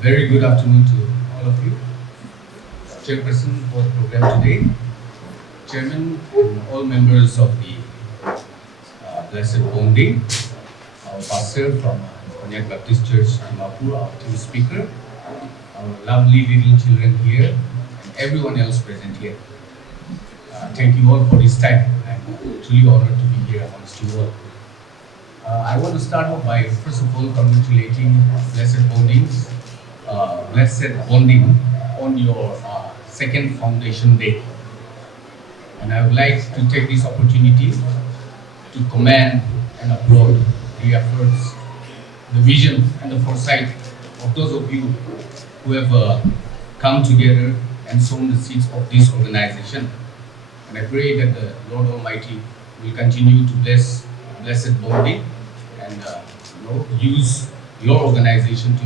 Very good afternoon to all of you. Chairperson for the program today, Chairman and all members of the Blessed Bonding, our pastor from Konyak Baptist Church, Dimapur, our team speaker, our lovely little children here, and everyone else present here. Thank you all for this time. I'm truly honored to be here amongst you all. I want to start off by first of all congratulating Blessed Bonding on your second foundation day. And I would like to take this opportunity to commend and applaud the efforts, the vision, and the foresight of those of you who have come together and sown the seeds of this organization. And I pray that the Lord Almighty will continue to bless Blessed Bonding and use your organization to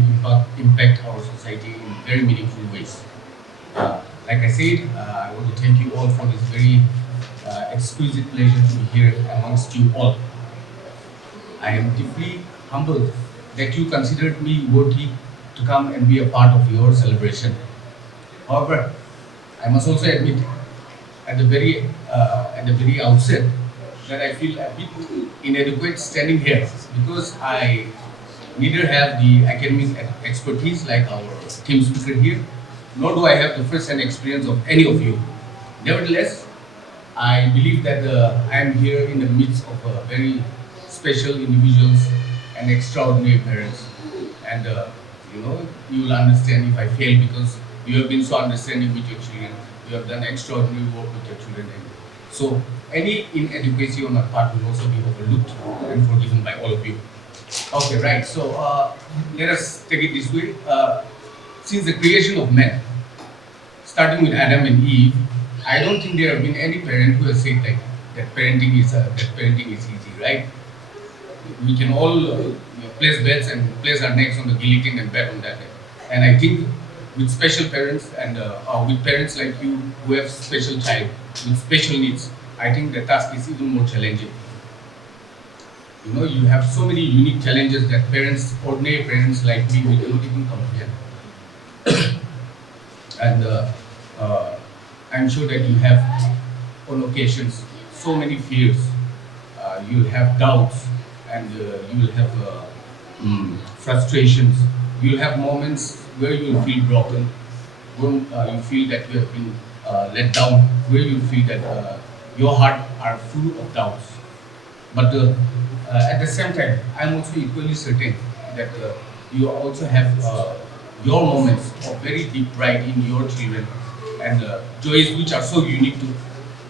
impact our society in very meaningful ways. Like I said, I want to thank you all for this very exquisite pleasure to be here amongst you all. I am deeply humbled that you considered me worthy to come and be a part of your celebration. However, I must also admit at the very outset that I feel a bit inadequate standing here because I neither have the academic expertise like our team speaker here, nor do I have the first-hand experience of any of you. Nevertheless, I believe that I am here in the midst of very special individuals and extraordinary parents. And you will understand if I fail because you have been so understanding with your children. You have done extraordinary work with your children. And so any inadequacy on my part will also be overlooked and forgiven by all of you. Okay, right. So let us take it this way. Since the creation of man, starting with Adam and Eve, I don't think there have been any parent who has said like that parenting is easy, right? We can all place bets and place our necks on the guillotine and bet on that. And I think with special parents and with parents like you who have special child with special needs, I think the task is even more challenging. You have so many unique challenges that ordinary parents like me, we cannot even comprehend. And I'm sure that you have, on occasions, so many fears. You'll have doubts, and you'll have frustrations. You'll have moments where you'll feel broken, when you feel that you have been let down, where you feel that your heart are full of doubts. But at the same time, I'm also equally certain that you also have your moments of very deep pride in your children and joys which are so unique to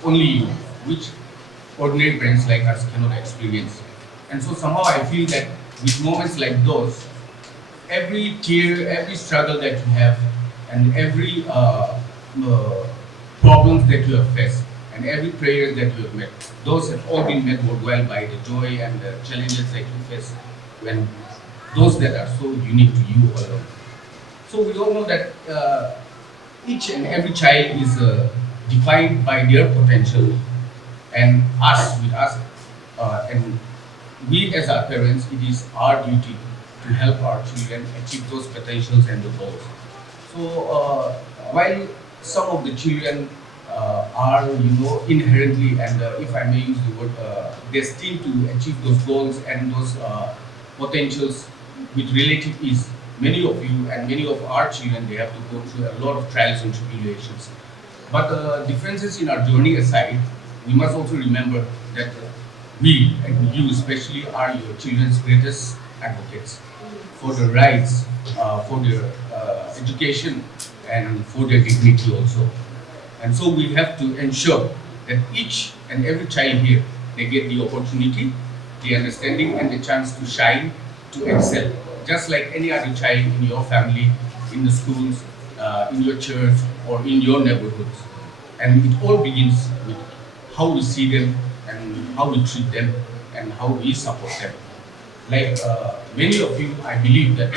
only you, which ordinary parents like us cannot experience. And so somehow I feel that with moments like those, every tear, every struggle that you have, and every problems that you have faced, and every prayer that you have met, those have all been met worthwhile by the joy and the challenges that you face when those that are so unique to you alone. So we all know that each and every child is defined by their potential, and and we as our parents, it is our duty to help our children achieve those potentials and the goals. So while some of the children are, inherently and if I may use the word, destined to achieve those goals and those potentials with relative ease. Many of you and many of our children, they have to go through a lot of trials and tribulations. But differences in our journey aside, we must also remember that we, and you especially, are your children's greatest advocates for their rights, for their education, and for their dignity also. And so we have to ensure that each and every child here, they get the opportunity, the understanding, and the chance to shine, to excel, just like any other child in your family, in the schools, in your church, or in your neighborhoods. And it all begins with how we see them, and how we treat them, and how we support them. Like many of you, I believe that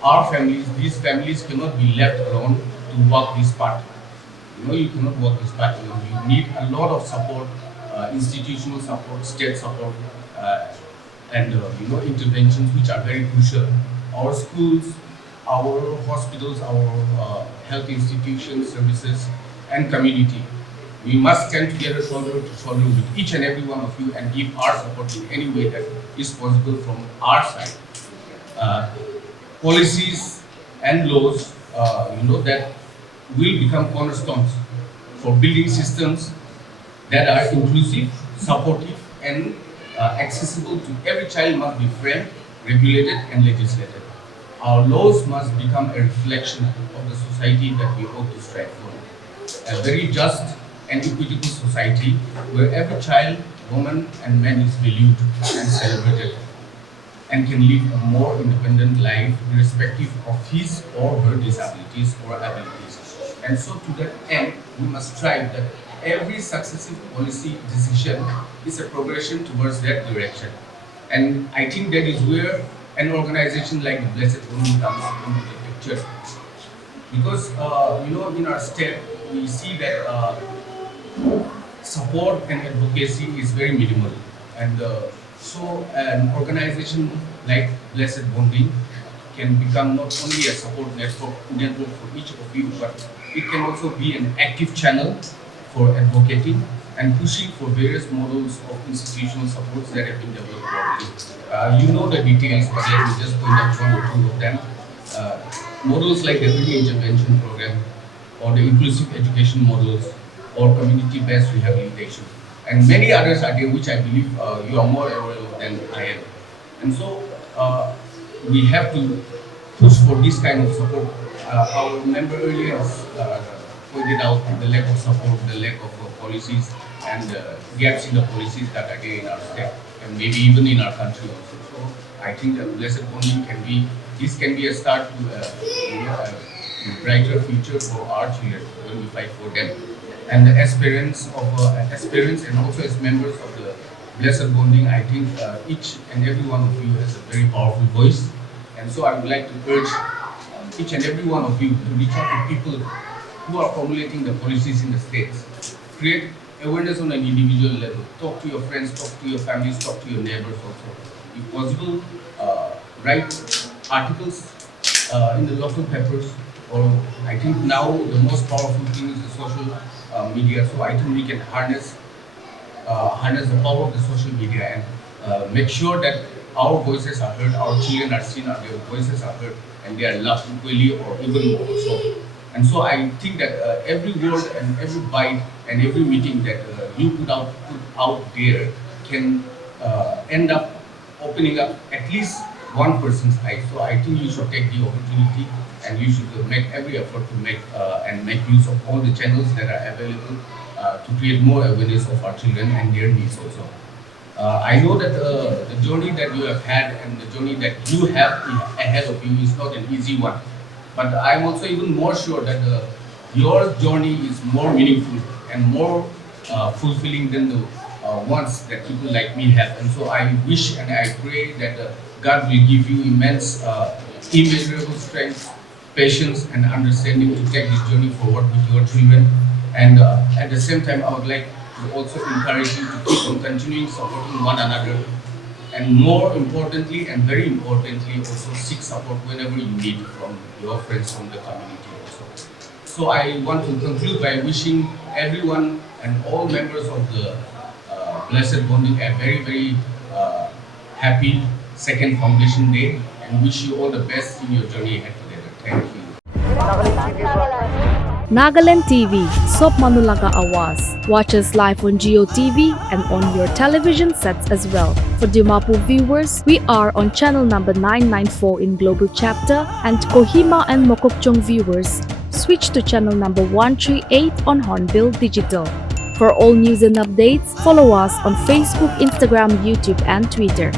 our families, these families cannot be left alone to walk this path. You cannot walk this path alone. You need a lot of support, institutional support, state support, and interventions which are very crucial our schools, our hospitals, our health institutions, services, and community. We must stand together shoulder to shoulder with each and every one of you and give our support in any way that is possible from our side. Uh, Policies and laws, that will become cornerstones for building systems that are inclusive, supportive, and accessible to every child must be framed, regulated, and legislated. Our laws must become a reflection of the society that we hope to strive for. A very just and equitable society where every child, woman, and man is valued and celebrated and can live a more independent life irrespective of his or her disabilities or abilities. And so to that end, we must strive that every successive policy decision is a progression towards that direction. And I think that is where an organization like the Blessed Women comes into the picture. Because, in our state, we see that support and advocacy is very minimal. And so an organization like Blessed Bonding can become not only a support network for each of you, but it can also be an active channel for advocating and pushing for various models of institutional supports that have been developed globally. You know the details, but let me just point out one or two of them. Models like the early intervention program, or the inclusive education models, or community-based rehabilitation. And many others are there which I believe you are more aware of than I am. And so we have to push for this kind of support. Our member earlier pointed out the lack of support, the lack of policies, and gaps in the policies that are there in our state, and maybe even in our country also. So I think that Blessed Bonding can be a start to a brighter future for our children when we fight for them. And the aspirants and also as members of the Blessed Bonding, I think each and every one of you has a very powerful voice. And so I would like to urge each and every one of you to reach out to people who are formulating the policies in the states. Create awareness on an individual level. Talk to your friends, talk to your families, talk to your neighbors also. If possible, write articles in the local papers, or I think now the most powerful thing is the social media. So I think we can harness the power of the social media and make sure that our voices are heard, our children are seen, their voices are heard, and they are loved equally or even more so. And so I think that every word and every bite and every meeting that you put out there can end up opening up at least one person's eyes. So I think you should take the opportunity and you should make every effort to make use of all the channels that are available to create more awareness of our children and their needs also. I know that the journey that you have had and the journey that you have ahead of you is not an easy one. But I'm also even more sure that your journey is more meaningful and more fulfilling than the ones that people like me have. And so I wish and I pray that God will give you immense, immeasurable strength, patience, and understanding to take this journey forward with your children. And at the same time, I would like to also encourage you to keep on continuing supporting one another. And more importantly, and very importantly, also seek support whenever you need from your friends from the community also. So I want to conclude by wishing everyone and all members of the Blessed Bonding a very, very happy second Foundation Day, and wish you all the best in your journey ahead together. Thank you. Nagaland TV, Sop Manulaga Awas. Watch us live on Geo TV and on your television sets as well. For Dimapur viewers, we are on channel number 994 in Global Chapter, and Kohima and Mokokchung viewers, switch to channel number 138 on Hornbill Digital. For all news and updates, follow us on Facebook, Instagram, YouTube, and Twitter.